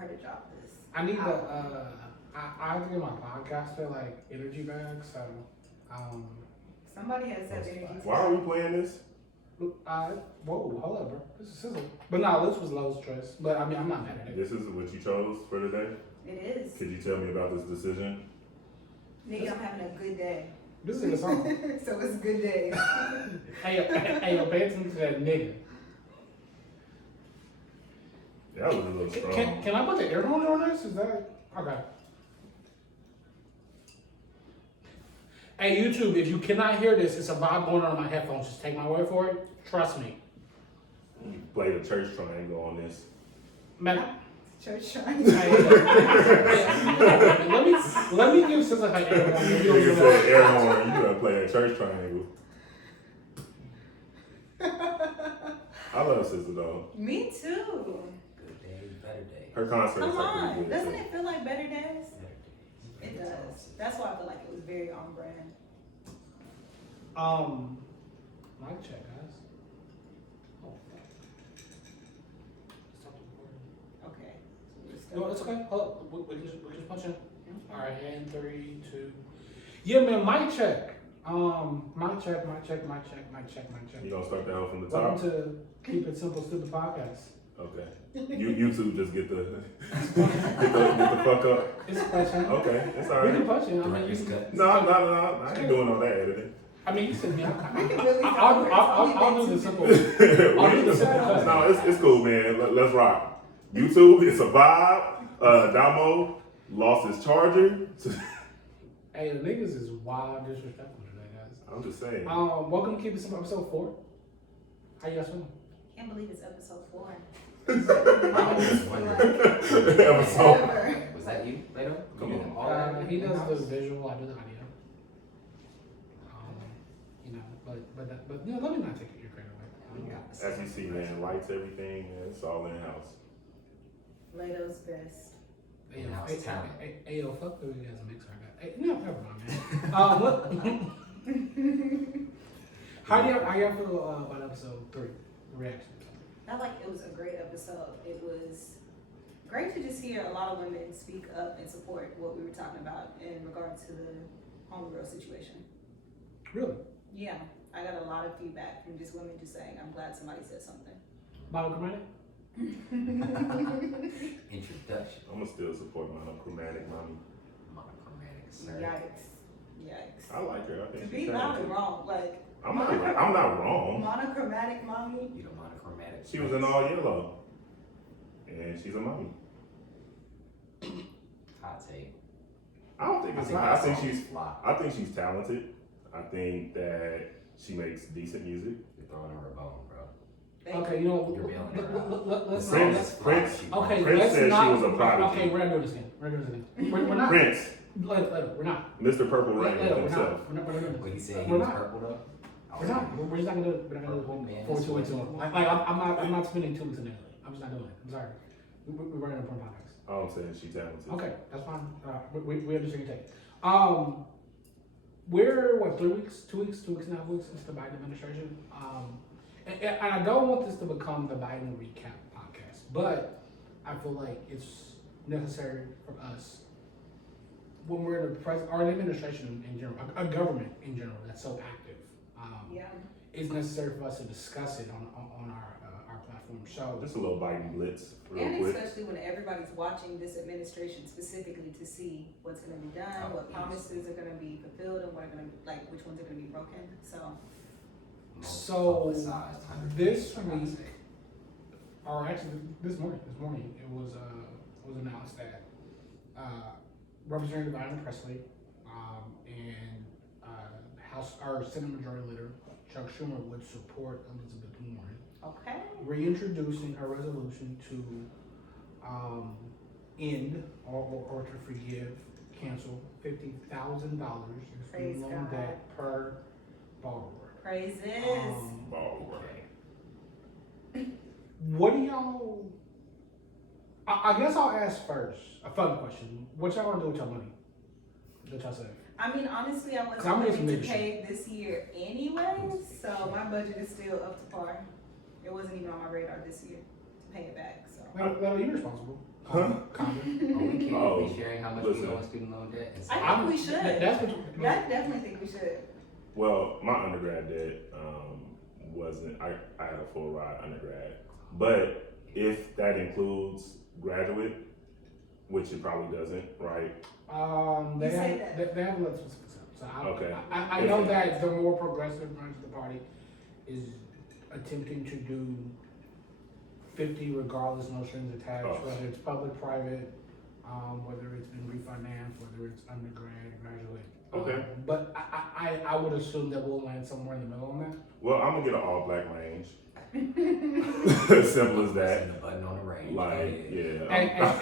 her to drop this. I need the I have to get my podcaster like energy bag, so somebody has said energy. Why are we playing this? whoa, hold up, bro. This is sizzle. But no, this was Lowe's choice. But I mean, I'm not mad at it. This is what you chose for today? It is. Could you tell me about this decision? Nigga, I'm having a good day. This is a song. So it's good day. Hey, pay attention to that nigga. That was a little strong. Can I put the air horn on this? Is that okay? Hey, YouTube, if you cannot hear this, it's a vibe going on in my headphones. Just take my word for it. Trust me. You played a church triangle on this. Man, Church trying. let me give Sister her air horn. You said air horn. You gotta play a church triangle. I love Sister though. Me too. Good days, better days. Her concerts Come are pretty on. good. Doesn't too. it feel like better days? Better days. It does. That's why I feel like it was very on brand. Mic check, guys. Oh, fuck. Stop the recording. Okay. So we're just No, it's okay. Hold up. We can just punch in. All right, and 3, 2. Yeah, man. Mic check. Mic check. You gonna start that off from the Welcome top? to Keep It Simple Stupid Podcast. Okay. YouTube just get the get the fuck up. It's punching. Okay, it's We alright. can punch in. I mean, Director's you cut. can. No, I ain't doing all that editing. I mean, you said me. We can really I'll do the simple. I'll do the simple cut. No, it's cool, man. Let's rock. YouTube, it's a vibe. Damo lost his charger. Hey, the niggas is wild disrespectful today, guys. I'm just saying. Welcome to Keep It Simple episode 4. How you guys feeling? Can't believe it's episode 4. Episode. Was that you, Beto? Come You on. did all that? He does the visual, I do the audio. You know, but you know, let me not take your credit away. As you see, man, lights, everything, man, it's all in house. Lato's best. In-house talent. Hey, yo, fuck the guys mixer I got. Hey, no, never mind, man. What? How y'all feel about episode 3? Reaction. I felt like it was a great episode. It was great to just hear a lot of women speak up and support what we were talking about in regard to the homegirl situation. Really? Yeah, I got a lot of feedback from just women just saying, I'm glad somebody said something. Monochromatic? Introduction. I'm gonna still support monochromatic mommy. Monochromatic, sir. Yikes. I like her. I To think be she's loud and talented. wrong, like, I'm not wrong. monochromatic mommy. You the monochromatic. She was in all yellow, and she's a mommy. Hot take. I don't think it's not. that song is flop. I think she's talented. I think that she makes decent music. You're throwing her a bone, bro. Okay, you know, You're bailing her out. let's The song not. is flop. Prince. Okay, Prince let's said she not. was a prodigy. Okay, we're not doing this again. We're not. Prince, We're not. Mr. Purple Rain We're himself. not doing this. When he said he We're was not. purple though. I We're was not. like, We're just not gonna do it. We're not gonna Purple, do man, it for that's 2 weeks. what- Like I'm not spending 2 weeks in there. I'm just not doing it. I'm sorry. We're running a porn podcast. All I'm saying, she's talented. Okay, that's fine. We understand your take. We're what 3 weeks, 2 weeks, 2.5 weeks into the Biden administration. And I don't want this to become the Biden recap podcast, but I feel like it's necessary for us when we're in the or an administration in general, a government in general that's so active. Yeah. It's necessary for us to discuss it on our platform. So Just a little Biden blitz, real And quick. especially when everybody's watching this administration specifically to see what's going to be done, Oh, what yes. promises are going to be fulfilled, and what are going to like which ones are going to be broken. So most So, publicized 100 this things, I gotta week- say. or actually this morning it was announced that Representative Diana Presley and House or Senate Majority Leader Chuck Schumer would support Elizabeth Warren okay, reintroducing a resolution to end or to forgive, cancel $50,000 in Praise student loan God. debt per borrower. praises. Ball Okay. What do y'all? I guess I'll ask first a fun question. What y'all want to do with your money that y'all save? I mean, honestly, I wasn't I'm ready just to making pay this year anyways, so my budget is still up to par. It wasn't even on my radar this year to pay it back. So Well, you're responsible. Huh? Kinda. Are we can't Oh, be sharing how much listen. we owe in student loan debt? And I think we should. That's what. I definitely think we should. Well, my undergrad debt wasn't. I had a full ride undergrad, but if that includes graduate, which it probably doesn't, right? They You say have that. they have a list of so Okay. I know that the more progressive branch of the party is attempting to do 50 regardless, no strings attached, Oh. whether it's public, private, whether it's been refinanced, whether it's undergrad, graduate. Okay. But I would assume that we'll land somewhere in the middle on that. Well, I'm gonna get an all black range. Simple as that. Pressing the button on the range. Like, yeah.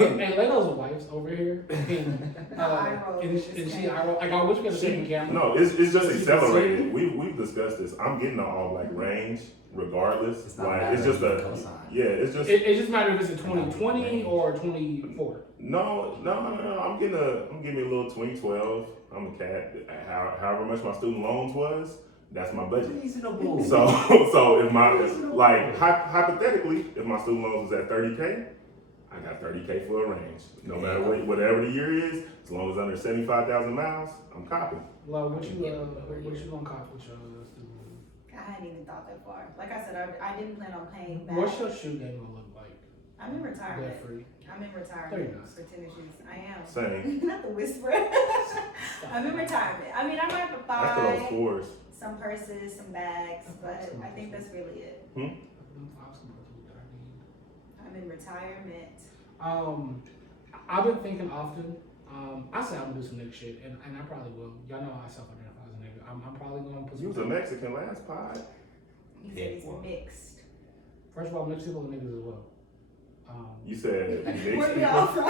And Leno's wife's over here. And, eye roll and is she crazy. eye roll. Like, I wish we could have taken camera. No, it's just You can accelerated. We've discussed this. I'm getting an all black range regardless. It's not Like matter it's just if a you cosign. yeah. It's just It just matters if it's in 2020 or 24. no. I'm getting me a little 2012. I'm a cat. However much my student loans was, that's my budget. Reasonable. So if my like hypothetically, if my student loans was at 30K, I got 30K for a range. No matter whatever the year is, as long as under 75,000 miles, I'm copping. Well, what you gonna cop with your student? I hadn't even thought that far. Like I said, I didn't plan on paying back. What's your shoe game gonna look like? I'm in retirement. Debt free. I'm in There you retirement go. for tennis shoes. I am. Same. Not the whisper. I'm in retirement. I mean, I might After those buy fours, some purses, some bags, but I think that's really it. I'm in retirement. I've been thinking often. I say I'm gonna do some nigga shit, and I probably will. Y'all know I self-identify as a nigga. I'm probably gonna put you was a some. Mexican last pod. He Yeah, said he's well. mixed. First of all, mixed people and niggas as well. You said mixed Where we people. all from?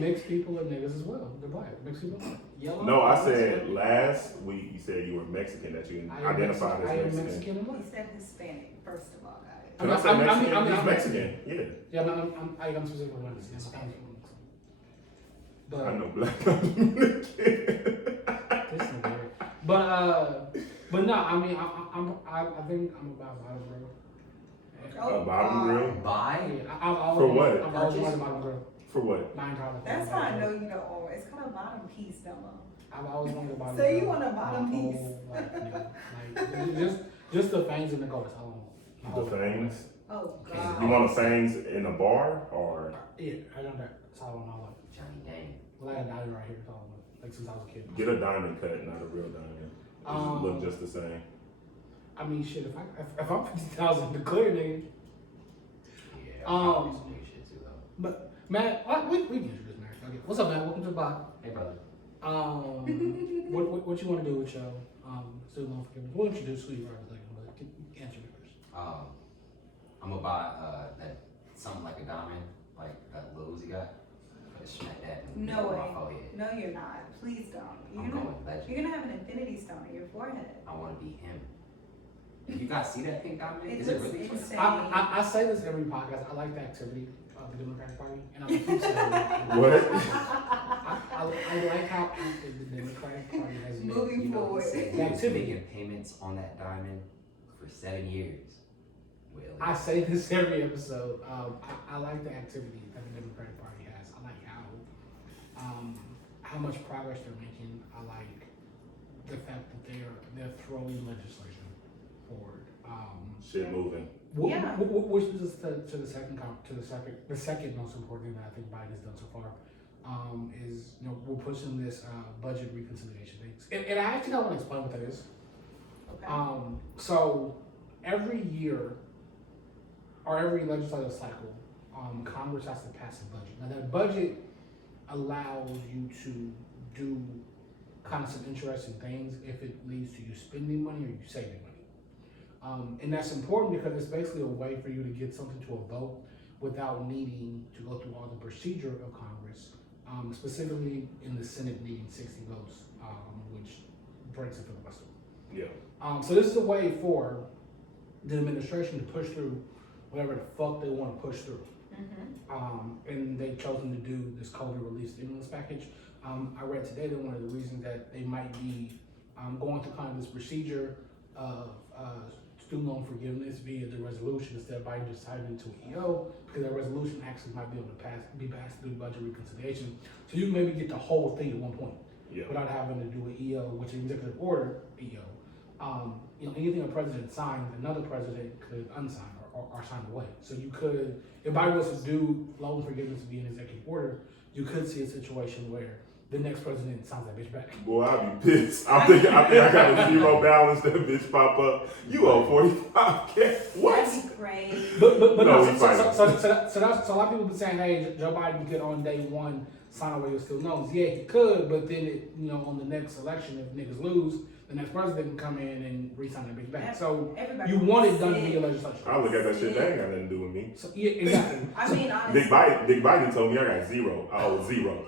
Mixed people and niggas as well. They're black. Mixed people. Yellow. No, I said last week you said you were Mexican, that you I am identified Mexican. I am as Mexican. Mexican and He black. said Hispanic, first of all, guys. Can I say Mexican? He's I'm Mexican. Yeah. Yeah, I'm specifically Mexican. But I know black Dominican. this is weird. But no, I mean, I think I'm about bottom grill. A bottom grill? Buy? Yeah, I've always For what? I've always wanted a bottom grill. For what? My entire life. That's how I know you don't own it. It's called a bottom piece, Demo. I've always wanted a bottom So grill. you want a bottom My piece? whole life, nigga. Like just the fangs and the gold. That's all I want. The fangs? Oh, Okay. God. You want the fangs in a bar or Yeah, I got that. That's all I want. All Johnny Dang. like a diamond right here. That's all I want. Like since I was a kid. get a diamond cut, not a real diamond. It just look just the same. I mean, shit. If I'm 50,000 to clear, nigga. Yeah, probably some new shit too though. But Matt, we can introduce Matt. Okay. What's up, Matt? Welcome to the pod. Hey brother. What you want to do with your student loan forgiveness? We'll introduce who you are in a second, but answer me first. I'm gonna buy that something like a diamond, like that Lil Uzi got. Put a smack that in the No middle of way. my forehead. No, you're not. Please don't. I'm going legend. You're gonna have an infinity stone in your forehead. I want to be him. You guys see that pink diamond? It Is it looks really? insane. I say this every podcast. I like the activity of the Democratic Party, and I'm gonna keep saying it. What? I like how active the Democratic Party has been. Moving You know, forward. he said The he was activity. making payments on that diamond for 7 years. Well, I say this every episode. I like the activity that the Democratic Party has. I like how much progress they're making. I like the fact that they're throwing legislation forward. Shit moving. Yeah. Which is to the second most important thing that I think Biden has done so far. Is we're pushing this budget reconciliation things, and I actually don't want to explain what that is. Okay. So every year or every legislative cycle, Congress has to pass a budget. Now that budget allows you to do kind of some interesting things if it leads to you spending money or you saving money. And that's important because it's basically a way for you to get something to a vote without needing to go through all the procedure of Congress, specifically in the Senate needing 60 votes, which breaks a filibuster. Yeah. So this is a way for the administration to push through whatever the fuck they want to push through. And they've chosen to do this COVID relief stimulus package. I read today that one of the reasons that they might be going through kind of this procedure of student loan forgiveness via the resolution instead of Biden just signing into an EO, because that resolution actually might be able to be passed through budget reconciliation. So you can maybe get the whole thing at one point without having to do an EO, which is executive order EO. Anything a president signs, another president could unsign or sign away. So you could, if Biden was to do loan forgiveness via an executive order, you could see a situation where the next president signs that bitch back. Boy, I'd be pissed. I think I got a zero balance. That bitch pop up. You owe 45K. What? That'd be great. But No, so a lot of people been saying, hey, Joe Biden could on day one sign away with student loans. Yeah, he could, but then on the next election, if niggas lose, the next president can come in and re-sign that bitch back. So you want it done via legislation. I look at that shit. That ain't got nothing to do with me. So, yeah, exactly. I mean, honestly. Big Biden told me I got zero. I owe zero.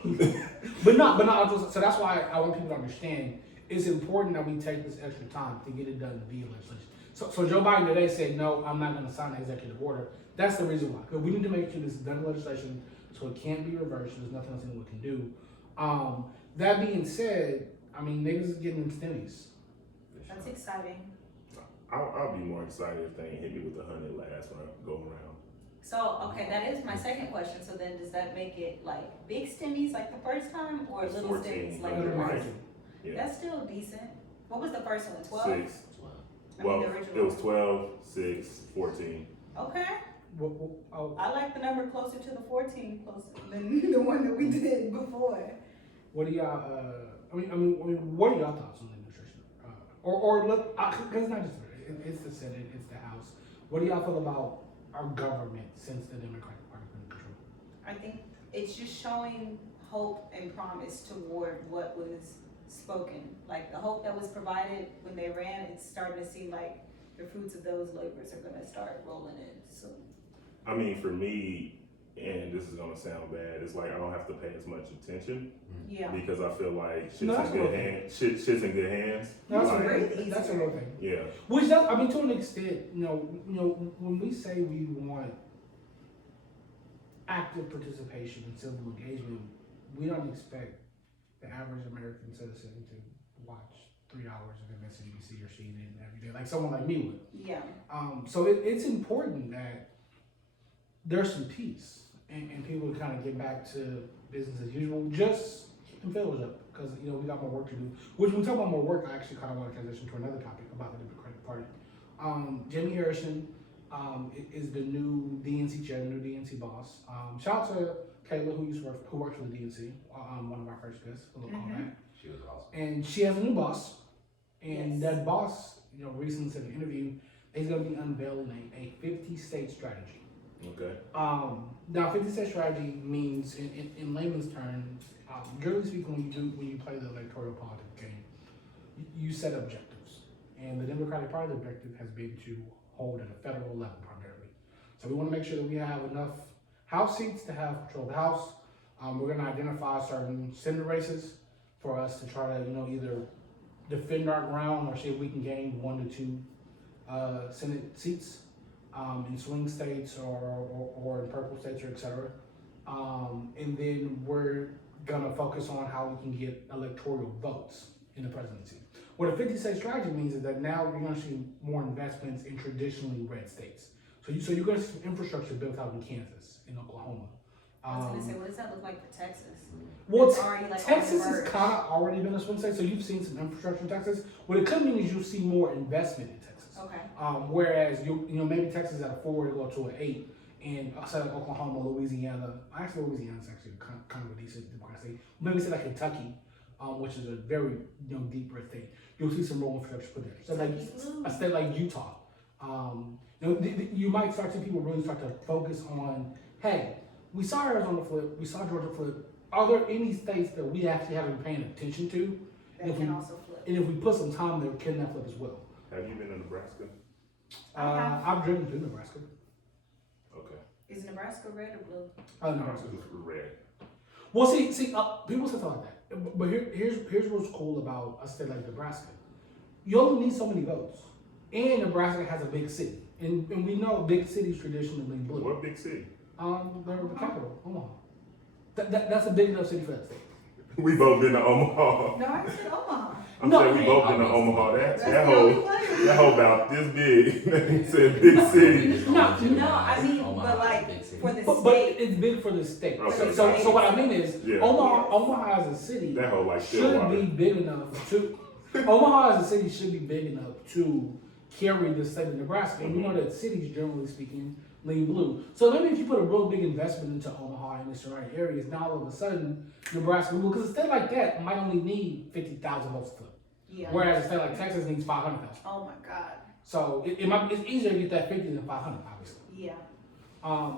But not. So that's why I want people to understand it's important that we take this extra time to get it done via legislation. So Joe Biden today said, no, I'm not going to sign the executive order. That's the reason why. Because we need to make sure this is done in legislation so it can't be reversed. There's nothing else anyone can do. That being said, I mean, niggas is getting them stimmies. That's exciting. I'll be more excited if they ain't hit me with the 100 last go around. So, okay, that is my second question. So then does that make it like big stimmies like the first time or It's little 14, stimmies like but the right. first? Yeah. That's still decent. What was the first one? 12? 6. Well, it was 12, 6, 14. Okay. Oh, I like the number closer to the 14 closer than the one that we did before. what do y'all? I mean, what are y'all thoughts on the administration? Or look, because it's not just it's the Senate, it's the House. What do y'all feel about our government since the Democratic Party been in control? I think it's just showing hope and promise toward what was spoken. Like the hope that was provided when they ran, it's starting to seem like the fruits of those labors are going to start rolling in soon. I mean, for me, and this is gonna sound bad, it's like I don't have to pay as much attention Yeah. because I feel like shit's No, that's in good okay. hands. Shit's in good hands. That's Like, a real easier. that's a real thing. Yeah. Which does, I mean, to an extent, when we say we want active participation in civil engagement, we don't expect the average American citizen to watch 3 hours of MSNBC or CNN every day, like someone like me would. Yeah. So it's important that there's some peace and people kind of get back to business as usual. Just keep them feelers up because we got more work to do. Which when we talk about more work, I actually kind of want to transition to another topic about the Democratic Party. Jamie Harrison is the new DNC chair, the new DNC boss. Shout out to Kayla who works for the DNC, one of our first guests. A little callback. She was awesome. And she has a new boss, and Yes. that boss, recently said in an interview, he's going to be unveiling a 50-state strategy. Okay. Now, 50-state strategy means, in layman's terms, generally speaking, when you play the electoral politics game, you set objectives, and the Democratic Party's objective has been to hold at a federal level primarily. So we want to make sure that we have enough House seats to have control of the House. We're going to identify certain Senate races for us to try to, either defend our ground or see if we can gain 1 to 2 Senate seats in swing states or in purple states or et cetera. And then we're gonna focus on how we can get electoral votes in the presidency. What a 50-state strategy means is that now you're gonna see more investments in traditionally red states. So you're gonna see some infrastructure built out in Kansas, in Oklahoma. I was going to say, what does that look like for Texas? Well, It's already, like, on Texas the has verge. kind of already been a swing state, so you've seen some infrastructure in Texas. What it could mean is you'll see more investment in Texas. Okay. Whereas maybe Texas at a 4 to go to an 8, and say like Oklahoma, Louisiana. Actually, Louisiana's actually kind of a decent Democratic state. Maybe say like Kentucky, which is a very deep red state. You'll see some more infrastructure put there. So like a state like Utah, you might start seeing people really start to focus on, hey, we saw Arizona flip, we saw Georgia flip. Are there any states that we actually haven't been paying attention to? That can also flip. And if we put some time there, can that flip as well? Have you been to Nebraska? I've driven through Nebraska. Okay. Is Nebraska red or blue? Nebraska. It's red. Well, see, people say stuff like that. But here's what's cool about a state like Nebraska. You only need so many votes. And Nebraska has a big city. And we know big cities traditionally lean blue. What big city? They're the capital, Omaha. That's a big enough city for that state. We both been to Omaha. No, I said Omaha. I'm No, saying we hey, both been to obviously. Omaha. That's That the only whole place. that whole about this big. They said big city. No, I mean, but like for the But state. it's big for the state. Okay, So what I mean is, Yeah. Omaha as a city That whole like should Stillwater. be big enough to. Omaha as a city should be big enough to carry the state of Nebraska. And we know that cities, generally speaking, lean blue. So maybe if you put a real big investment into Omaha and the surrounding areas, now all of a sudden Nebraska will, because a state like that might only need 50,000 votes to flip. Yeah. Whereas a state like Texas needs 500,000. Oh my God. So it's easier to get that 50 than 500, obviously. Yeah.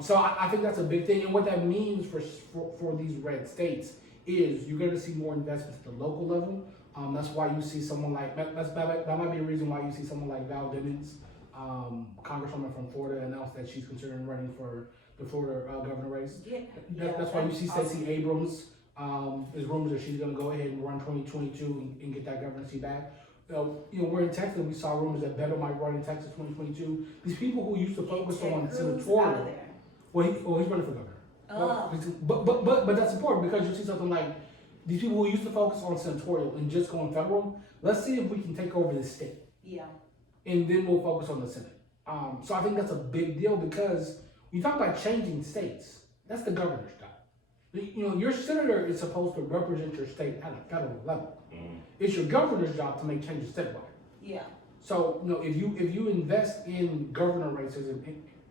So I think that's a big thing, and what that means for these red states is you're going to see more investments at the local level. That's why you see someone like that might be a reason why you see someone like Val Demings, Congresswoman from Florida, announced that she's considering running for the Florida governor race. Yeah. That's why you see Stacey Abrams. There's rumors that she's going to go ahead and run 2022 and get that governorcy back. We're in Texas. We saw rumors that Beto might run in Texas 2022. These people who used to focus on senatorial. Well, he's running for governor. Oh. But that's important because you see something like these people who used to focus on senatorial and just going federal. Let's see if we can take over the state. Yeah. And then we'll focus on the Senate. So I think that's a big deal because when you talk about changing states, that's the governor's job. Your senator is supposed to represent your state at a federal level. It's your governor's job to make changes statewide. Yeah. So if you invest in governor races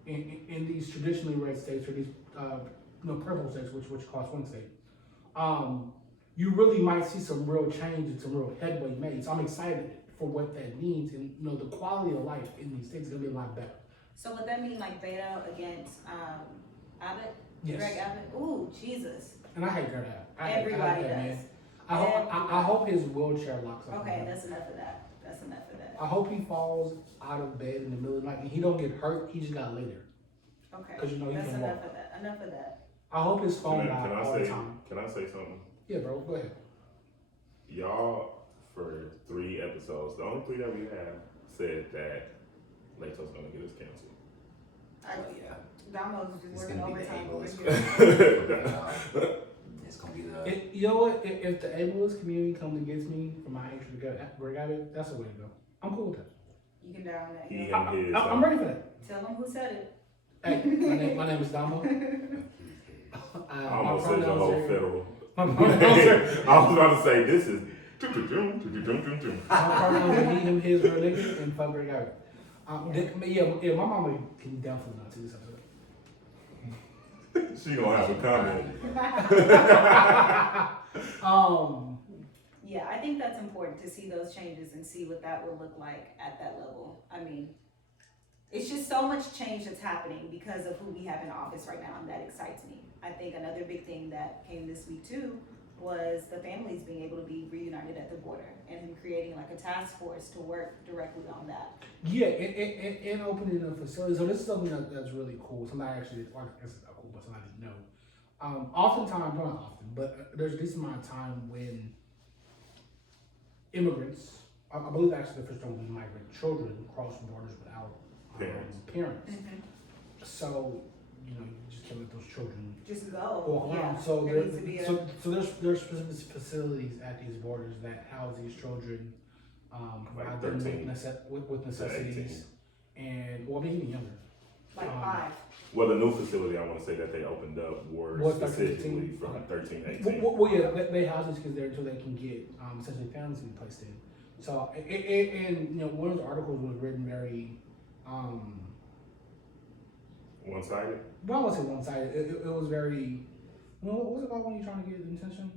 in these traditionally red states or these purple states, which call swing state, you really might see some real change and some real headway made. So I'm excited for what that means, and the quality of life in these states is gonna be a lot better. So would that mean like Beto against Abbott? Yes. Greg Abbott? Ooh, Jesus. And I hate Greg Abbott. Everybody that, does. man. I hope his wheelchair locks up. Okay, that's enough of that. That's enough of that. I hope he falls out of bed in the middle of the night and he don't get hurt. He just got later. Okay. 'Cause he that's can enough walk. of that. Enough of that. I hope his phone Can died I all say? the time. Can I say something? Yeah, bro. Go ahead. Y'all, for 3 episodes, the only 3 that we have, said that Lato's gonna get us canceled. Oh yeah. Damo's just It's working gonna be the overtime over ableist. here. It's gonna be the. You know what? If the ableist community comes and gets me for my hatred to Greg Abbott, that's the way to go. I'm cool with that. You can die on that. He hill. and his. I'm ready for that. Tell them who said it. Hey, my name is Damo. I almost said the whole federal. My pronouns are, I was about to say this is. my pronouns are he, him, his, her, nigga, and fuck Greg Abbott. Yeah, my mama can definitely not see this episode. She gonna have a comment. Yeah, I think that's important to see those changes and see what that will look like at that level. I mean, it's just so much change that's happening because of who we have in office right now, and that excites me. I think another big thing that came this week too was the families being able to be reunited at the border and him creating like a task force to work directly on that. Yeah, and opening a facility. So this is something that's really cool. Something I actually, or I guess it's not cool, but something I didn't know. Oftentimes, not often, but there's a decent amount of time when immigrants, I believe actually the first time when migrant children cross borders without parents. Mm-hmm. So, you just can't let those children Just go. walk around. Yeah. So There needs to be there's specific facilities at these borders that house these children, provide them with necessities, and well, maybe even younger. like 5. Well, the new facility I want to say that they opened up Was was 13, specifically 18? from Okay. 13, 18. Well, yeah, they house these kids there until they can get essentially families to be placed in. So, and one of the articles was written very, One-sided? well, I won't say one-sided. It was very, what was it called when you're trying to get attention?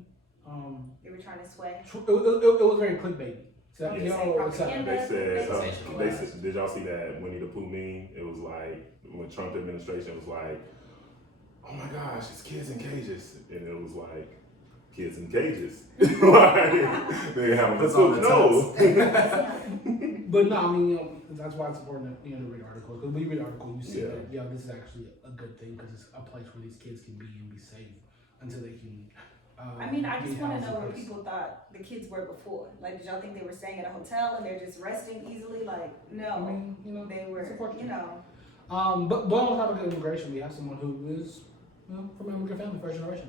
They were trying to sway. It was very clickbait. So, Yeah. it's Propaganda. They said, Sensational. they said, did y'all see that Winnie the Pooh meme? It was like, when Trump administration was like, oh my gosh, it's kids in cages. And it was like, kids in cages. Like, they have Puts the on the no. But no, I mean, that's why it's important to read articles. Because when you read articles, you see Yeah. that, this is actually a good thing because it's a place where these kids can be and be safe until they can. I mean, I just be want housed to know in where place. people thought the kids were before. Like, did y'all think they were staying at a hotel and they're just resting easily? Like, no, I mean, they it's were, unfortunate. But on top of immigration, we have someone who is from an immigrant family, first generation.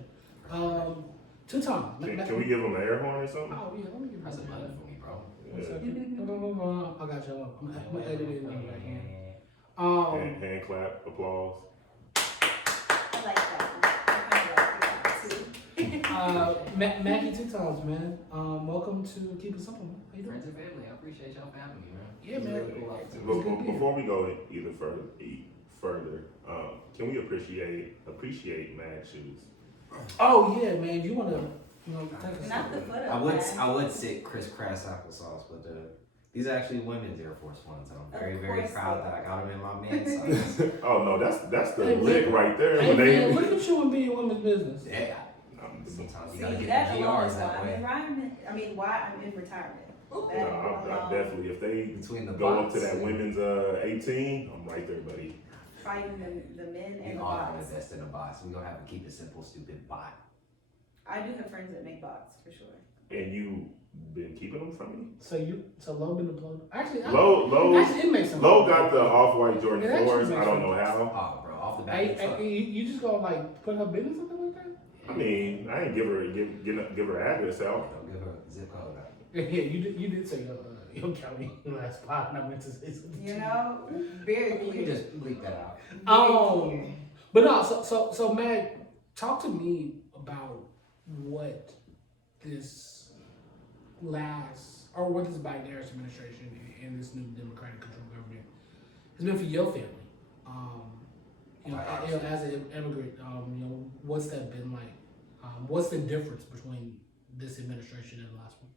2 times. Can we give him an air horn or something? Oh yeah, let me give Press a him button for me, bro. One second. I got you. I'm gonna edit it in right hand. Hand clap, applause. I like that one. I kind of like that too. Maggie 2 times, man. Welcome to Keep It Simple, man. How you doing? Friends and family, I appreciate y'all for having me, man. Yeah, man. It's really cool opportunity. Before we go either further, can we appreciate Mag shoes? Oh yeah, man. You wanna, take us? Not the foot I up, would man. I would say crisscross applesauce, but these are actually women's Air Force Ones, and I'm very, Of very course proud they that I got them in my men's size. Oh no, that's the Hey, lick man. right there. Hey When they, man, look at you and being women's business. Yeah. Sometimes you See, gotta get that the alone GRs is that why way. I'm in retirement. no, That I alone, definitely, if they Between the go up bots to that and- women's 18, I'm right there, buddy. fighting the men We and the all have bots. invest in a box. We gonna have to keep it simple, stupid bot. I do have friends that make bots for sure. And you been keeping them from me? So Low been deployed. Actually, Low it makes sense. got the off-white Jordan It actually 4s. makes I don't sense. know how. Oh, bro, off the back of the truck. You just gonna like put her business or something like that? I mean, I ain't give her address out. Don't give her a zip code. Yeah, you did say your county last spot, and I meant to say something. You know, very You can clear. just bleep that out. But no, so Meg, talk to me about what this what this Biden-Harris administration and this new Democratic controlled government has been for your family. As an immigrant, what's that been like? What's the difference between this administration and the last one?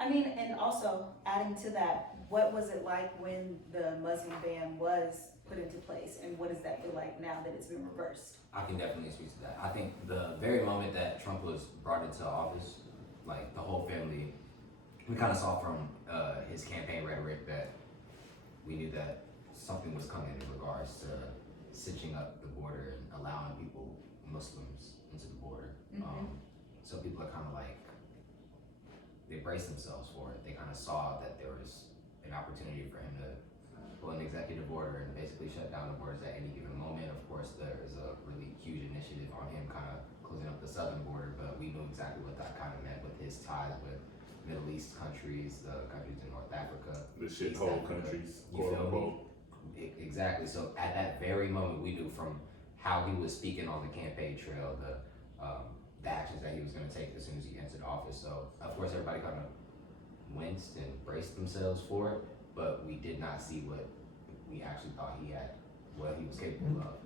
I mean, and also adding to that, what was it like when the Muslim ban was put into place, and what does that feel like now that it's been reversed? I can definitely speak to that. I think the very moment that Trump was brought into office, like the whole family, we kind of saw from his campaign rhetoric that we knew that something was coming in regards to stitching up the border and allowing Muslims into the border. So people are kind of like, they braced themselves for it. They kind of saw that there was an opportunity for him to pull an executive order and basically shut down the borders at any given moment. Of course, there is a really huge initiative on him kind of closing up the southern border, but we knew exactly what that kind of meant with his ties with Middle East countries, the countries in North Africa. The East shithole Africa. countries, You quote feel me? unquote. Exactly. So at that very moment, we knew from how he was speaking on the campaign trail, the actions that he was going to take as soon as he entered office. So of course, everybody kind of winced and braced themselves for it, but we did not see what we actually thought he had, what he was capable of.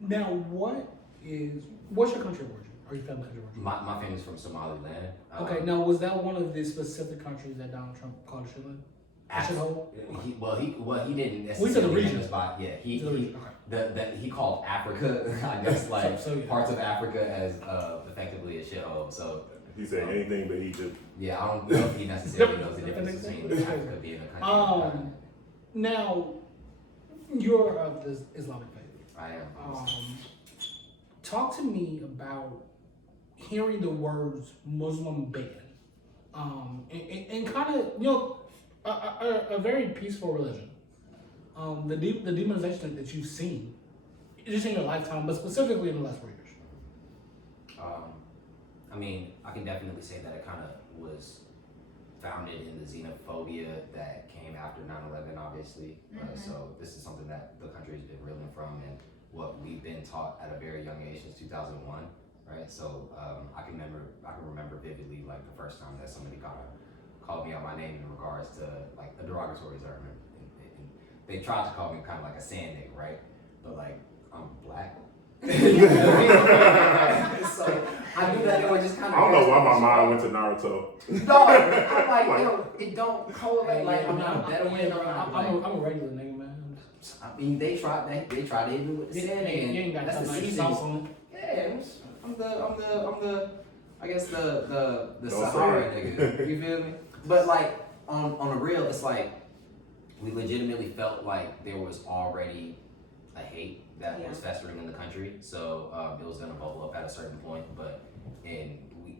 Now, what's your country of origin? Or your family country of origin? My family's from Somaliland. Okay, now was that one of the specific countries that Donald Trump called a shithole? He didn't We said the necessarily region. name the spot. Yeah, Okay. he called Africa, I guess, like So, yeah. parts of Africa as effectively a shithole. So He said anything but Egypt. yeah, I don't know if he necessarily knows the difference between Africa being a country. Now, you're of the Islamic faith. I am. Talk to me about hearing the words Muslim ban, and kind of a very peaceful religion. The demonization that you've seen, just in your lifetime, but specifically in the last 4 years. I mean, I can definitely say that it kind of was founded in the xenophobia that came after 9/11, obviously. So this is something that the country has been reeling from, and what we've been taught at a very young age since 2001, right? So I can remember vividly like the first time that somebody kind of called me out my name in regards to like a derogatory term. And they tried to call me kind of like a sand nigga, right? But like I'm black. So I knew that they were just kind of. I don't know why my mind went to Naruto. No, I'm like, yo, it don't correlate. Like I'm not a Bedouin. I'm a regular nigga, man. I mean, they tried to hit me with the sand nigga. You ain't got That's that the nice season. sauce on it. Yeah, I'm the I guess the Don't Sahara say nigga. You feel me? But like on a real, it's like we legitimately felt like there was already a hate that was festering in the country. So it was gonna bubble up at a certain point. But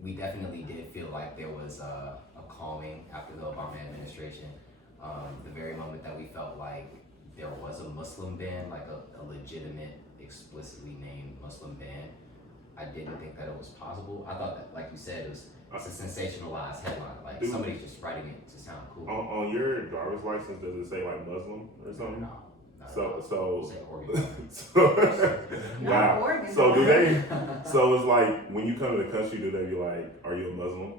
we definitely did feel like there was a calming after the Obama administration. The very moment that we felt like there was a Muslim ban, like a legitimate, explicitly named Muslim ban, I didn't think that it was possible. I thought that, like you said, it's a sensationalized headline. Like Dude. somebody's just writing it to sound cool. On your driver's license, does it say like Muslim or something? No. So Say Oregon. so Not wow. Oregon. So do they? So it's like when you come to the country, do they be like, "Are you a Muslim?"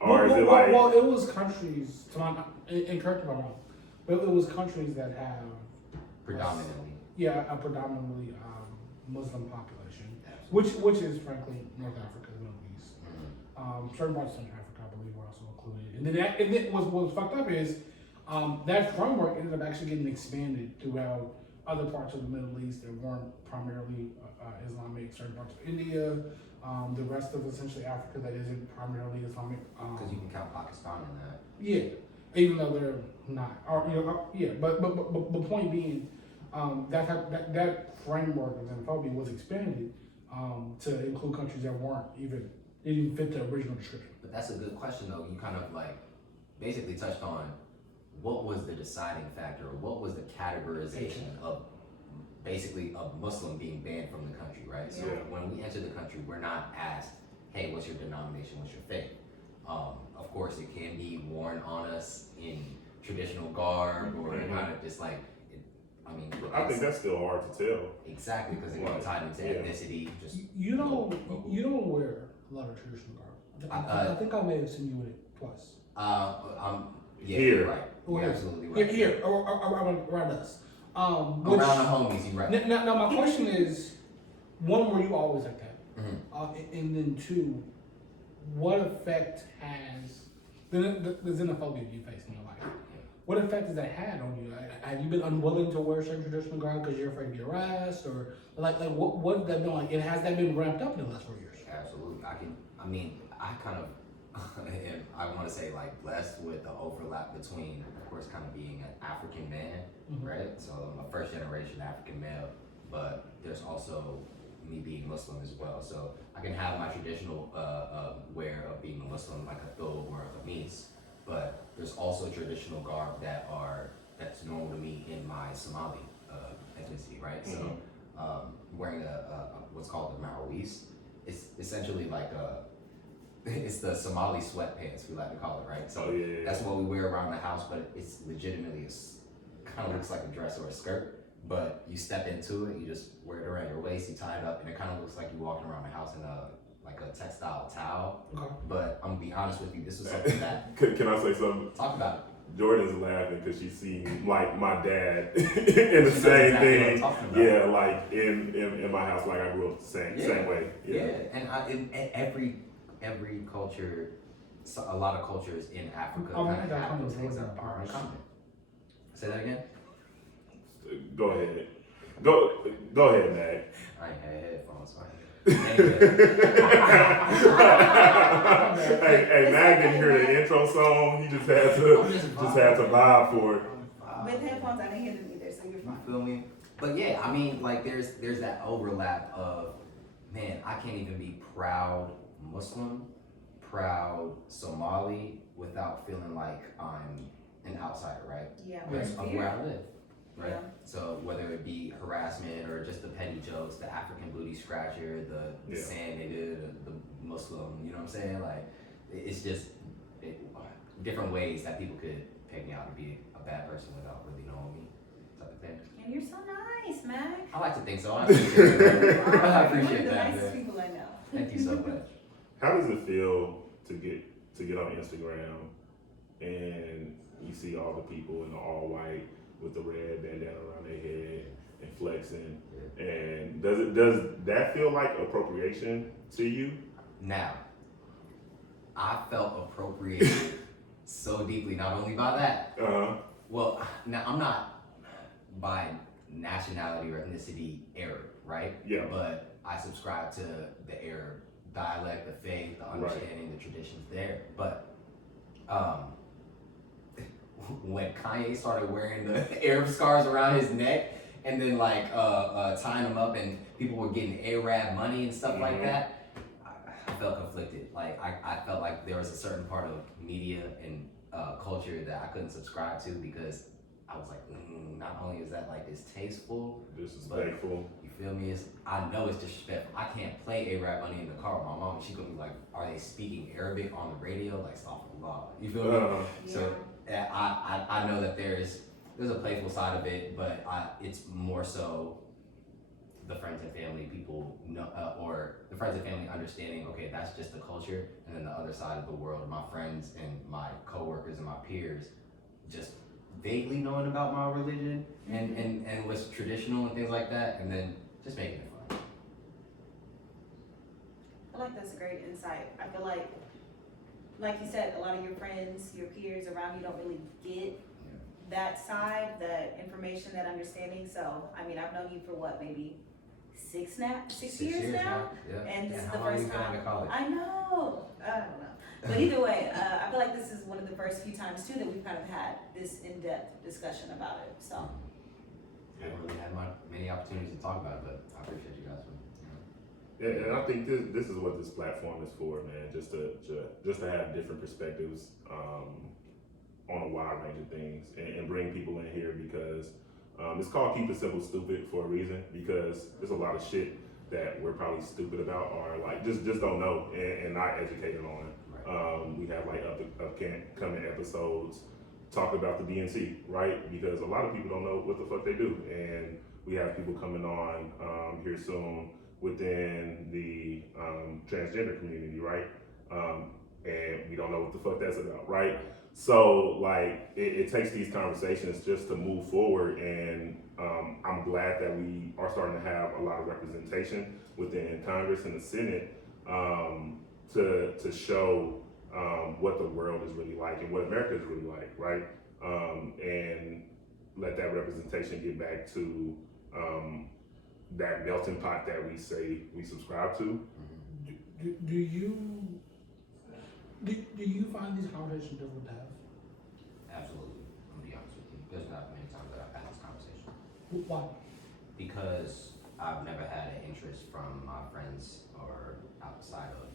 Or is it like? Well, it was countries. And correct me if I'm wrong, but it was countries that have Predominantly. a predominantly Muslim population, which is frankly North Africa, the Middle East. Certain parts of Central Africa, I believe, were also included. And then what was fucked up is that framework ended up actually getting expanded throughout other parts of the Middle East that weren't primarily Islamic. Certain parts of India, the rest of essentially Africa that isn't primarily Islamic. Because you can count Pakistan in that. Yeah, even though they're not. But the point being, that framework of xenophobia was expanded to include countries that didn't fit the original description. But that's a good question, though. You kind of like basically touched on what was the deciding factor, or what was the categorization of basically a Muslim being banned from the country, right? So when we enter the country, we're not asked, hey, what's your denomination, what's your faith? Of course, it can be worn on us in traditional garb, or kind of just like, I think that's still hard to tell. Exactly, because it can be tied into ethnicity. Just you don't wear a lot of traditional garb. I think I may have seen you in it twice. Here. You're right. You're absolutely right. Here, or around us. Around the homies, you're right. Now, my question is, one, were you always like that? Mm-hmm. And then two, what effect has the xenophobia you face in your life? What effect has that had on you? Have you been unwilling to wear certain traditional garb because you're afraid to be harassed, or like what has that been like? And has that been ramped up in the last 4 years? Absolutely. I kind of, and I want to say like blessed with the overlap between, of course, kind of being an African man, right? So I'm a first generation African male, but there's also me being Muslim as well. So I can have my traditional wear of being a Muslim, like a thobe or a qamis, but there's also traditional garb that's normal to me in my Somali ethnicity, right? So wearing what's called the Marawis, it's essentially like it's the Somali sweatpants, we like to call it, right? So that's what we wear around the house, but it's legitimately, kind of looks like a dress or a skirt, but you step into it, you just wear it around your waist, you tie it up, and it kind of looks like you're walking around the house in a textile towel. Okay. But I'm gonna be honest with you, this was something that... Can I say something? Talk about it. Jordan's laughing because she's seen like my dad in the same thing. Yeah, like in my house, like I grew up the same way. Yeah, and every culture, a lot of cultures in Africa kind of have those things that are uncommon. Say that again. Go ahead. Go ahead, Mag. I ain't had headphones, so hey, Mag didn't hear the intro song. He just had to vibe for it. With headphones, I didn't hear them either, so you're fine. You feel me? But yeah, I mean, like there's that overlap of, man, I can't even be proud Muslim, proud Somali without feeling like I'm an outsider, right? Yeah. Of where I live. Right? Yeah. So whether it be harassment or just the petty jokes, the African booty scratcher, the sand nigga, the Muslim, you know what I'm saying? Like, it's just different ways that people could pick me out to be a bad person without really knowing me, type of thing. And you're so nice, man. I like to think so. I appreciate that. I appreciate One of the that. nicest people I know. Thank you so much. How does it feel to get on Instagram and you see all the people in the all white with the red bandana around their head and flexing? And does that feel like appropriation to you? Now, I felt appropriated so deeply, not only by that. Well, now I'm not by nationality or ethnicity Arab, right? Yeah. But I subscribe to the Arab dialect, the faith, the understanding, the traditions there. But when Kanye started wearing the Arab scars around his neck and then like tying them up and people were getting Arab money and stuff like that, I felt conflicted. Like I felt like there was a certain part of media and culture that I couldn't subscribe to because I was like, not only is that like distasteful, Disrespectful. you feel me? I know it's disrespectful. I can't play A-Rap Money in the car with my mom. She's gonna be like, are they speaking Arabic on the radio? Like, stop the law. You feel me? So I know that there's a playful side of it, but it's more so the friends and family people know, or the friends and family understanding, okay, that's just the culture, and then the other side of the world, my friends and my coworkers and my peers, just vaguely knowing about my religion and what's traditional and things like that, and then just making it fun. I feel like that's a great insight. I feel like you said, a lot of your friends, your peers around you don't really get that side, that information, that understanding. So, I mean, I've known you for what, maybe 6 years now? Yeah. And this is the how long first you been out time. of college? I know. I don't know. But either way, I feel like this is one of the first few times too that we've kind of had this in-depth discussion about it. So, I haven't really had many opportunities to talk about it, but I appreciate you guys for, Yeah, and I think this is what this platform is for, man. Just to have different perspectives on a wide range of things, and bring people in here, because it's called Keep It Simple Stupid for a reason, because there's a lot of shit that we're probably stupid about, or like just don't know and not educated on. We have like upcoming episodes talk about the DNC, right? Because a lot of people don't know what the fuck they do, and we have people coming on here soon within the transgender community, right? And we don't know what the fuck that's about, right? So like it takes these conversations just to move forward, and I'm glad that we are starting to have a lot of representation within Congress and the Senate to show what the world is really like and what America is really like, right? And let that representation get back to that melting pot that we say we subscribe to. Do you find these conversations difficult to have? Absolutely. I'm gonna be honest with you. There's not many times that I've had this conversation. Why? Because I've never had an interest from my friends or outside of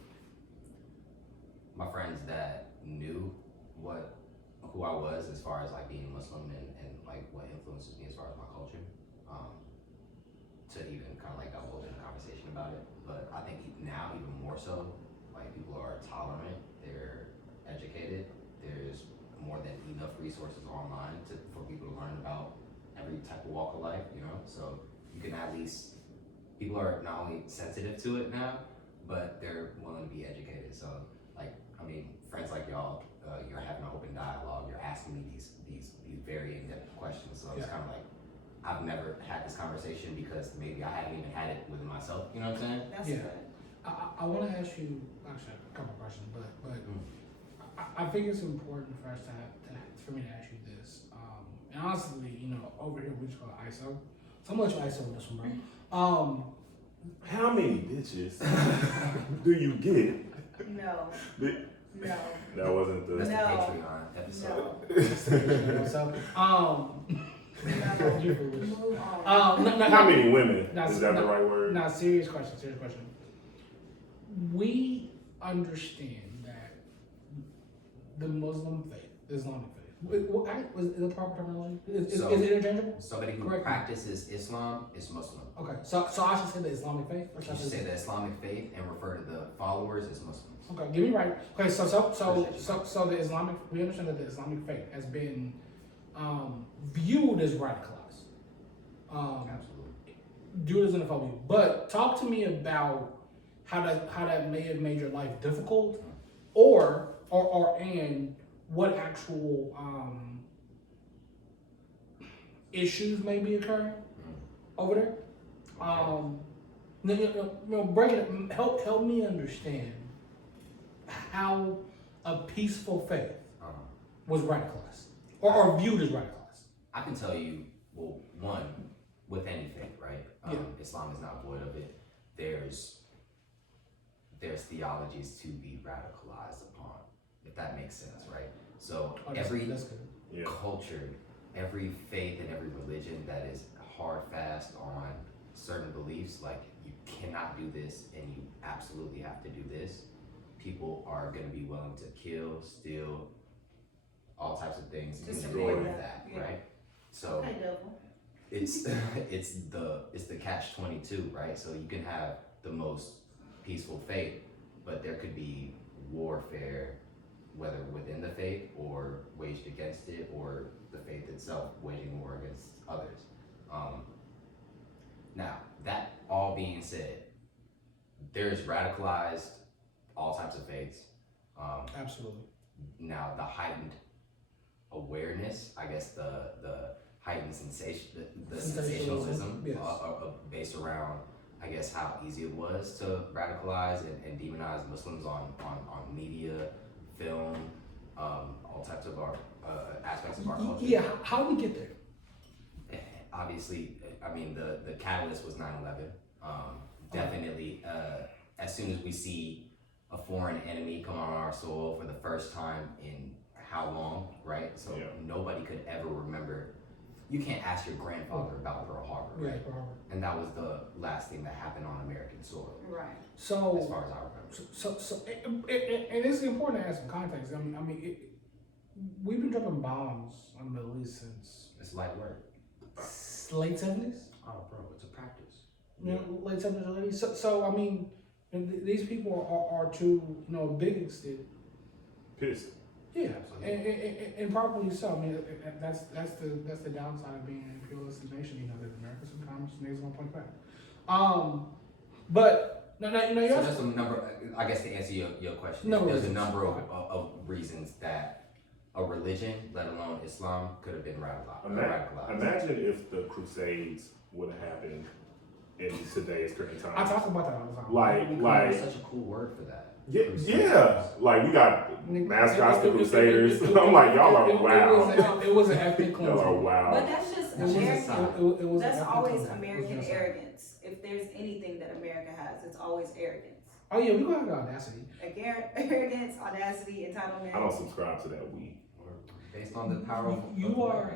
my friends that knew who I was as far as like being Muslim and like what influences me as far as my culture, to even kind of like divulge in a conversation about it. But I think now even more so, like people are tolerant, they're educated, there's more than enough resources online for people to learn about every type of walk of life, you know? So you can at least, people are not only sensitive to it now, but they're willing to be educated. So like, I mean, friends like y'all, you're having an open dialogue, you're asking me these very in-depth questions. So it's kind of like, I've never had this conversation because maybe I haven't even had it within myself, you know what I'm saying? that's Yeah. good. I want to ask you actually a couple of questions, but I think it's important for us for me to ask you this. And honestly, you know, over here we just call it ISO. So I'm gonna let you ISO on this one, bro. How many bitches do you get? No. That No. wasn't the. That's the No. Patreon episode. No. So, No. you're foolish. Move on. How many women? No, Is that the right word? Now, serious question. We understand that the Muslim faith, the Islamic faith, is the proper terminology? Is it interchangeable? Somebody who Correct. practices Islam is Muslim. Okay, so I should say the Islamic faith? Or You should say the Islamic faith and refer to the followers as Muslims. Okay, get me right. Okay, so the Islamic, we understand that the Islamic faith has been viewed as radicalized. Absolutely. Viewed as xenophobia. But talk to me about how that may have made your life difficult, or and what actual issues may be occurring over there. Break it. Help me understand how a peaceful faith was radicalized or viewed as radicalized. I can tell you, well, one, with any faith, right? Islam is not void of it. There's theologies to be radicalized upon, if that makes sense, right? So every culture, every faith and every religion that is hard fast on certain beliefs, like you cannot do this and you absolutely have to do this, people are going to be willing to kill, steal, all types of things to Just avoid avoid that, yeah. right? So Okay, devil. it's it's the catch-22, right? So you can have the most peaceful faith, but there could be warfare, whether within the faith or waged against it, or the faith itself waging war against others. Now, that all being said, there's radicalized all types of faiths. Absolutely. Now, the heightened awareness, I guess the heightened sensation, the sensationalism Yes. Based around, I guess, how easy it was to radicalize and demonize Muslims on media, film, all types of our aspects of our culture. Yeah, how do we get there? Obviously, I mean, the catalyst was 9/11. Definitely, as soon as we see a foreign enemy come on our soil for the first time in how long, right? So nobody could ever remember. You can't ask your grandfather about Pearl Harbor, right? Yeah, Pearl Harbor. And that was the last thing that happened on American soil, Right. So, as far as I remember. so, and it's important to add some context. We've been dropping bombs on the Middle East since It's light work. late 70s. Oh, bro, it's a practice. You know, late 70s, early 80s. So I mean, these people are to, a big extent. Pissed. Yeah, Absolutely. and probably so. I mean, that's the downside of being an imperialistic nation. That America sometimes niggas gonna point back. But no, So there's a number. I guess to answer your question, there's a number of reasons that a religion, let alone Islam, could have been radicalized. Imagine if the Crusades would have happened in today's current time. I talk about that all the time. Like such a cool word for that. Yeah. Like we got mascots, the Crusaders. I'm like, y'all are wow. It was an ethnic cleansing. Y'all are wow. But that's just It was American. an That's ethnic always cleansing. American It was arrogance. If there's anything that America has, it's always arrogance. Oh yeah, we gonna have audacity. Like arrogance, audacity, entitlement. I don't subscribe to that we. Based on the power of You are.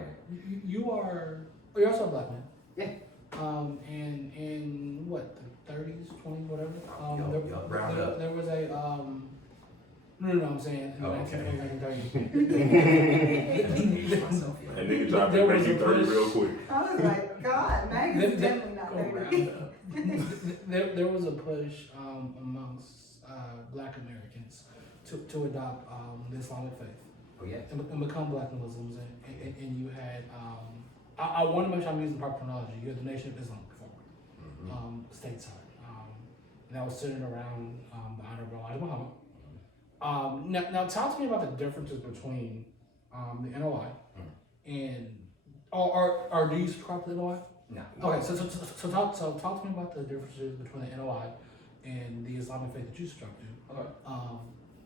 Oh, you're also a black man. Yeah. And in what, the 30s, 20s, whatever. Round up. There was a No, I'm saying. Oh, okay. Myself, yeah. And nigga dropped There it was a 30 push. real quick. I was like, God, Mag is definitely not 30. There was a push amongst black Americans to adopt the Islamic faith. Oh yeah. And become black Muslims, and you had I want to make sure I'm using the proper terminology. You had the Nation of Islam before, stateside, and that was centered around the Honorable Elijah Muhammad. Now talk to me about the differences between the NOI and or do you subscribe to the NOI? No. Okay, so talk to me about the differences between the NOI and the Islamic faith that you subscribe to. Okay.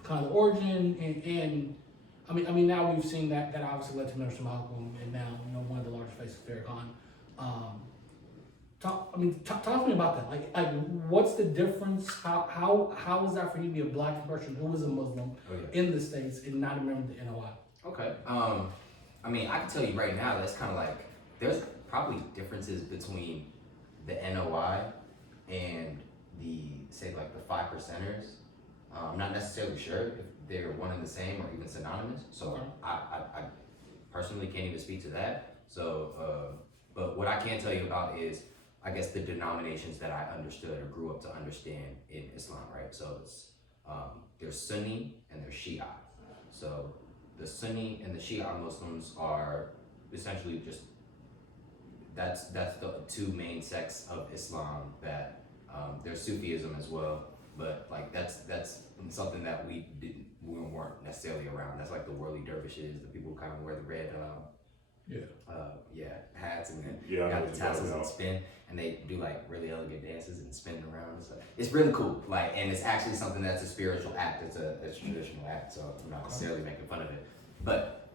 Kind of the origin and I mean now we've seen that obviously led to Minister Malcolm and now one of the largest faces, Farrakhan. Talk to me about that. Like what's the difference? How is that for you to be a black person who is a Muslim in the States and not a member of the NOI? Okay. I mean, I can tell you right now, that's kind of like, there's probably differences between the NOI and say like the 5%ers. I'm not necessarily sure if they're one and the same or even synonymous. So Okay. I personally can't even speak to that. So, but what I can tell you about is, I guess, the denominations that I understood or grew up to understand in Islam, right? So it's, there's Sunni and there's Shia. So the Sunni and the Shia Muslims are essentially just, that's the two main sects of Islam that, there's Sufism as well, but like that's something that we weren't necessarily around. That's like the worldly dervishes, the people who kind of wear the red, hats and then got the tassels and spin, and they do like really elegant dances and spinning around. So it's really cool. Like, and it's actually something that's a spiritual act. It's a traditional act. So I'm not necessarily making fun of it, but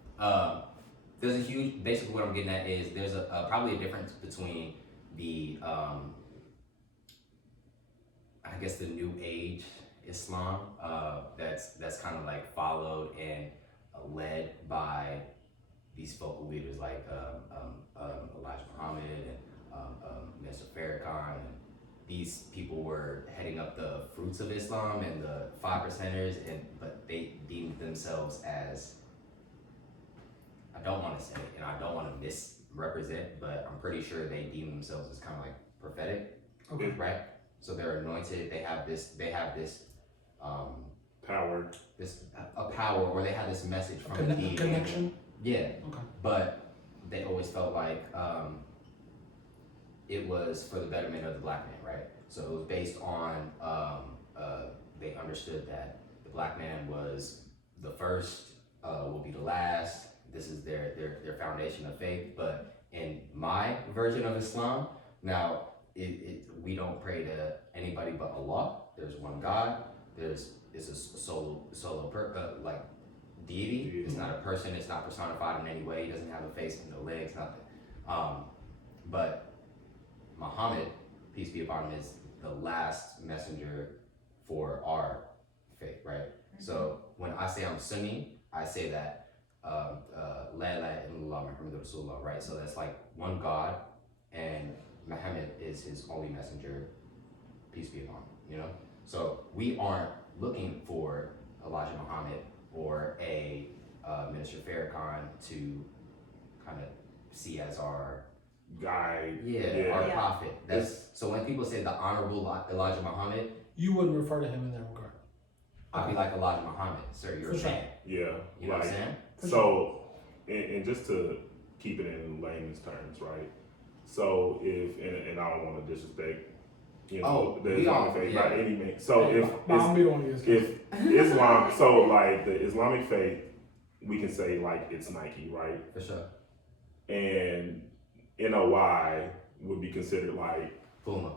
there's a huge. Basically, what I'm getting at is there's probably a difference between the I guess the New Age Islam that's kind of like followed and led by these focal leaders like Elijah Muhammad and Mr. Farrakhan. And these people were heading up the fruits of Islam and the 5%ers, but they deemed themselves as, I don't want to say it and I don't want to represent, but I'm pretty sure they deem themselves as kind of like prophetic, Okay. right? So they're anointed. They have this Power. a power, or they have this message from the deity. Connection. Yeah. Okay. But they always felt like it was for the betterment of the black man, right? So it was based on they understood that the black man was the first, will be the last. This is their foundation of faith. But in my version of Islam, now we don't pray to anybody but Allah. There's one God. It's a solo like deity. It's not a person. It's not personified in any way. He doesn't have a face and no legs, nothing. But Muhammad, peace be upon him, is the last messenger for our faith, right? So when I say I'm Sunni, I say that La ilaha illallah Muhammadur Rasulullah, right? So that's like one God, and Muhammad is his only messenger, peace be upon him, you know? So we aren't looking for Elijah Muhammad or a Minister Farrakhan to kind of see as our Guide. our prophet. That's so when people say the honorable Elijah Muhammad, You wouldn't refer to him in that regard. I'd be like Elijah Muhammad, sir, you're For a sure. man. Yeah. You know what I'm saying? So, and just to keep it in layman's terms, right? So if, and I don't want to disrespect, the Islamic faith by any means. So if Islam, so like the Islamic faith, we can say like it's Nike, right? For sure. And NOI would be considered like Puma.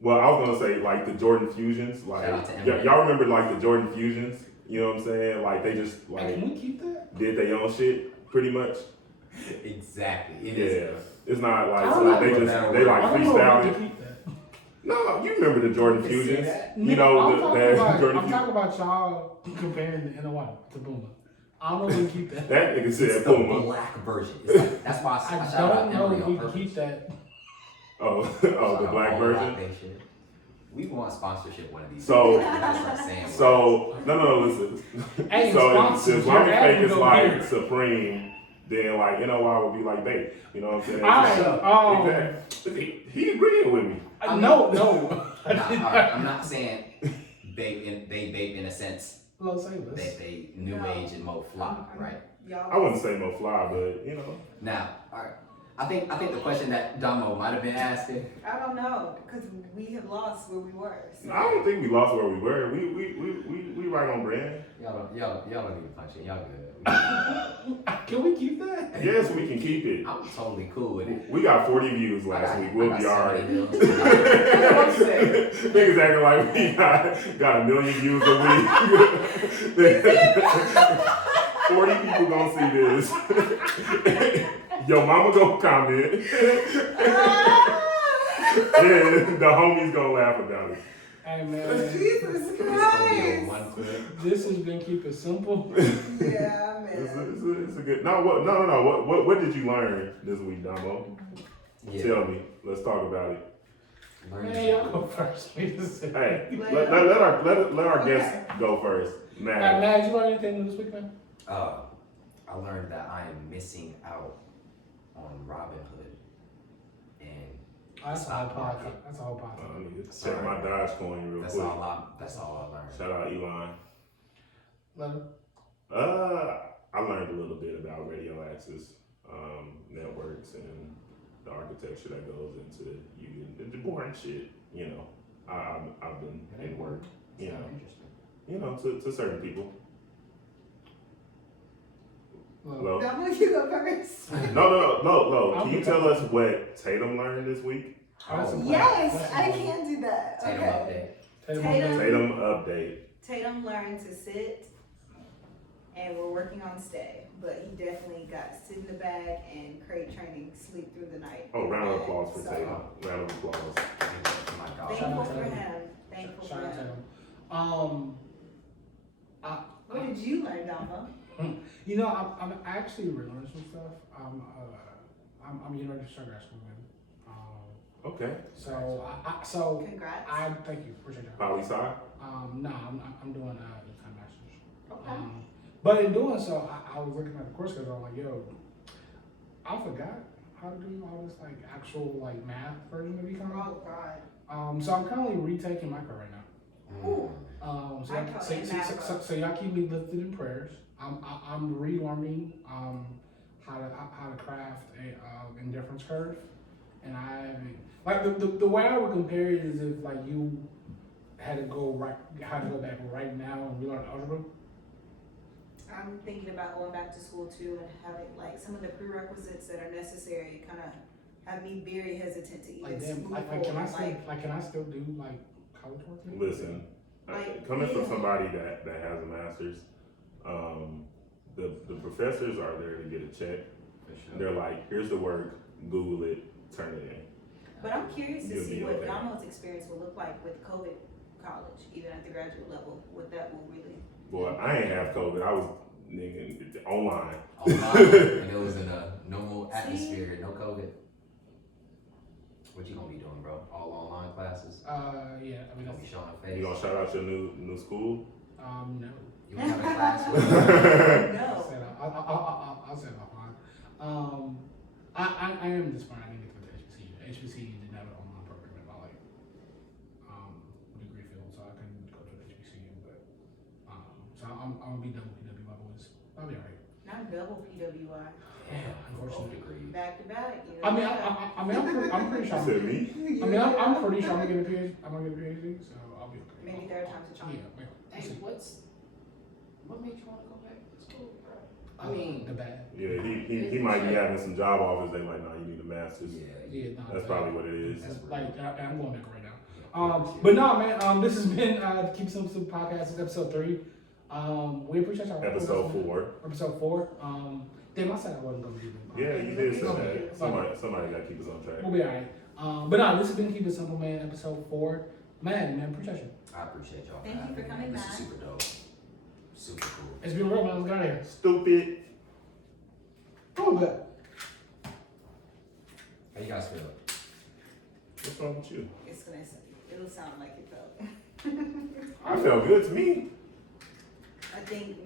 Well, I was gonna say like the Jordan Fusions, like Shout out to Eminem. y'all remember like the Jordan Fusions? You know what I'm saying? Like they just Can we keep that? did their own shit pretty much. Exactly. It's not like I so don't they know just that they like I don't know if we freestyle can it. keep that. No, you remember the Jordan You can say Fusions? that. You know I'm the talking Jordan I'm Fusions. talking about y'all comparing the NOI to Boomer. I don't know if we can keep that. That nigga It's said the Puma. black version. It's like, that's why I I shout out don't know Emory if on we can purpose. keep that. The black version. We want sponsorship one of these So- days. We gotta start saying So no, listen. Hey, So if sponsors, the Islamic your ad faith is don't like hear. supreme, then like NOI would be like bait. You know what I'm saying? Alright, Exactly. He agreeing with me. no. I'm not saying they vape in a sense Los Angeles. they new age and mo fly, right? Y'all. I wouldn't say no fly, but Now, all right. I think the question that Damo might have been asking. I don't know, because we have lost where we were. So. I don't think we lost where we were. We right on brand. Y'all don't need to punch in. Y'all good. Can we keep that? Yes, we can keep it. I'm totally cool with it. We got 40 views last week. We'll be alright. That's what I'm saying. Niggas acting like we got a million views a week. 40 people gonna see this. Yo, mama gonna comment. And the homies gonna laugh about it. Hey man, Jesus It's gonna be a Christ. one clip. this has been keep it simple. Yeah, man. It's a good. No. What did you learn this week, Damo? Yeah. Tell me. Let's talk about it. Learn Man, y'all go first. Please. Hey, let our guests go first. Hey, Now, Matt, you learn anything new this week, man? I learned that I am missing out on Robin Hood, and That's a whole podcast. That's a whole podcast. let me just check my Dodge coin real that's quick. all I learned. Shout out Elon. Leonard? I learned a little bit about radio access networks and the architecture that goes into the boring shit. I've been in work. Interesting. To certain people. Well, Hello? I'm gonna you go first. No. Can you tell us what Tatum learned this week? Yes, I can do that. Tatum Okay. update. Tatum update. Tatum learned to sit, and we're working on stay. But he definitely got sit in the bag and crate training, sleep through the night. Oh, round of applause for So, Tatum. Round of applause. Oh my God. Thankful Shout out for to him. him. Thankful Shout for out to him. him. What did you learn, Damo? You know, I'm actually relearning some stuff. I'm getting ready to start grad school again. Okay. So Congrats. I thank you, appreciate that. Poli-sci? No, I'm doing econ masters. Okay. But in doing so, I was looking at the course schedule. I'm like, yo, I forgot how to do all this like actual like math version of econ. Oh, God. So I'm currently retaking micro right now. Ooh. So, Micro so, and so, macro. so y'all keep me lifted in prayers. I'm relearning how to craft a indifference curve, and I like the way I would compare it is if like you had to go back right now and relearn algebra. I'm thinking about going back to school too and having like some of the prerequisites that are necessary kind of have me very hesitant to even Like damn, move like forward. can I still do like college work? Listen, coming from somebody that has a master's, the professors are there to get a check. They're like, here's the work, Google it, turn it in. But I'm curious to You'll see be what okay. Damo's experience will look like with COVID college, even at the graduate level, what that will really. Boy, I ain't have COVID. I was online. And it was in a normal atmosphere, no COVID. What you gonna be doing, bro? All online classes? Yeah, I You mean gonna be showing a face? You gonna shout out your new school? no. You gonna have a class with No. I'll say it offline. I am disappointed I didn't get to go to HBCU. HBCU didn't have an online program in my like degree field, so I couldn't go to HBCU. But so I'm gonna be double PWI boys. I'll be alright. Not double PWI, Unfortunately. degree. back to back. You know, I mean, I'm pretty sure. You said me? I mean, I'm pretty sure I'm gonna get a PhD. I'm gonna get a PhD, so I'll be okay. maybe third time's a charm. Yeah, we'll Hey, see. what made you wanna go back to school, bro? I mean, the bad. Yeah, he might be having some job offers. They like, no, you need a master's. Yeah, no, That's probably what it is. That's like I'm going back right now. But no, man. This has been Keep Some Podcast. This is episode 3. We appreciate y'all. Episode 4. Episode 4. Damn, I said I wasn't gonna do it. Yeah, you did say Okay. that. Somebody got to keep us on track. We'll be alright. But no, this has been Keep It Simple, man. Episode 4. Man, appreciate you. I appreciate y'all. Thank you having for me, coming man. This back. is super dope. Super cool. It's been real, man. Let's get out of here. Stupid. Oh, good. How you guys feel? What's wrong with you? It'll sound like it though. I felt good to me. I think